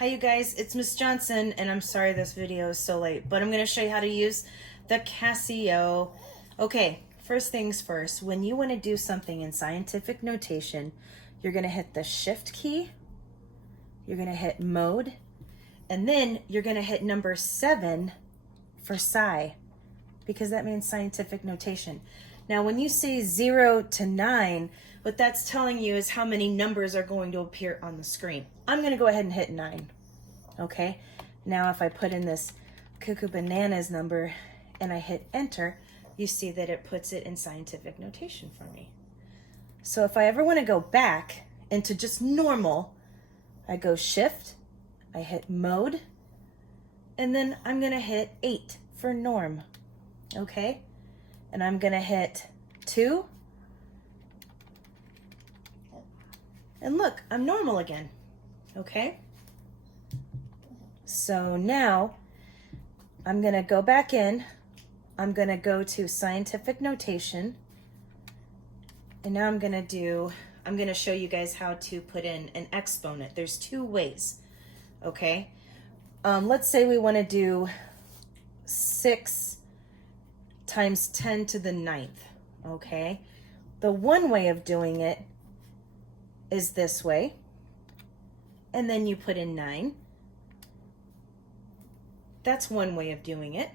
Hi you guys, it's Miss Johnson, and I'm sorry this video is so late, but I'm going to show you how to use the Casio. Okay, first things first, when you want to do something in scientific notation, you're going to hit the shift key, you're going to hit mode, and then you're going to hit number 7 for psi, because that means scientific notation. Now when you say 0 to 9, what that's telling you is how many numbers are going to appear on the screen. I'm going to go ahead and hit 9. Okay, now if I put in this cuckoo bananas number and I hit enter, you see that it puts it in scientific notation for me. So if I ever want to go back into just normal, I go shift, I hit mode, and then I'm going to hit 8 for norm. Okay, and I'm going to hit 2. And look, I'm normal again, okay? So now I'm gonna go back in, I'm gonna go to scientific notation, and now I'm gonna show you guys how to put in an exponent. There's 2 ways, okay? Let's say we wanna do 6 times 10 to the 9th, okay? The one way of doing it is this way, and then you put in 9. That's one way of doing it.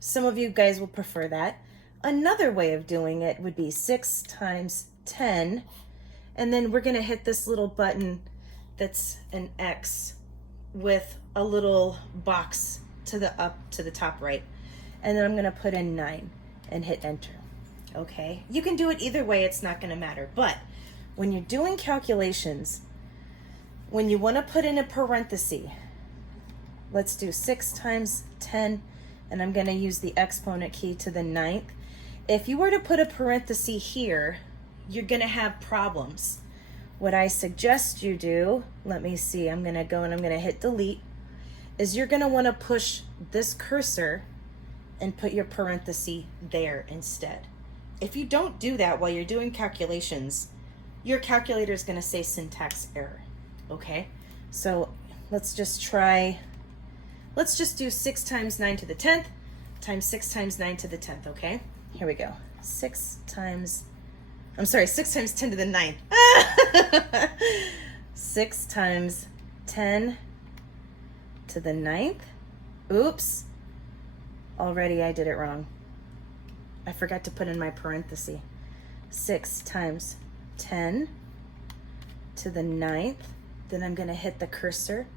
Some of you guys will prefer that. Another way of doing it would be 6 times 10, and then we're going to hit this little button that's an X with a little box to the top right, and then I'm going to put in 9 and hit enter. Okay, you can do it either way, it's not going to matter, but when you're doing calculations, when you want to put in a parenthesis, let's do 6 times 10, and I'm going to use the exponent key to the 9th. If you were to put a parenthesis here, you're going to have problems. What I suggest you do, let me see, I'm going to go and I'm going to hit delete, is you're going to want to push this cursor and put your parenthesis there instead. If you don't do that while you're doing calculations, your calculator is going to say syntax error, okay? So let's just do 6 times 9 to the 10th times 6 times 9 to the 10th, okay? Here we go. 6 times 10 to the 9th. 6 times 10 to the 9th. Oops. Already I did it wrong. I forgot to put in my parenthesis. 6 times 10 to the 9th, then I'm going to hit the cursor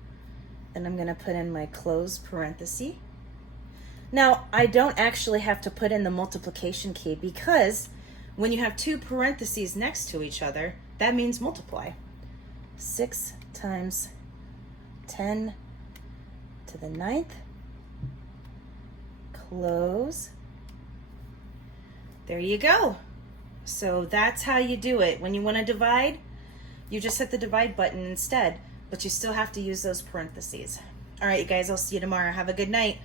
and I'm going to put in my close parenthesis. Now, I don't actually have to put in the multiplication key because when you have 2 parentheses next to each other, that means multiply. 6 times 10 to the 9th, close. There you go. So that's how you do it. When you want to divide, you just hit the divide button instead, but you still have to use those parentheses. All right, you guys, I'll see you tomorrow. Have a good night.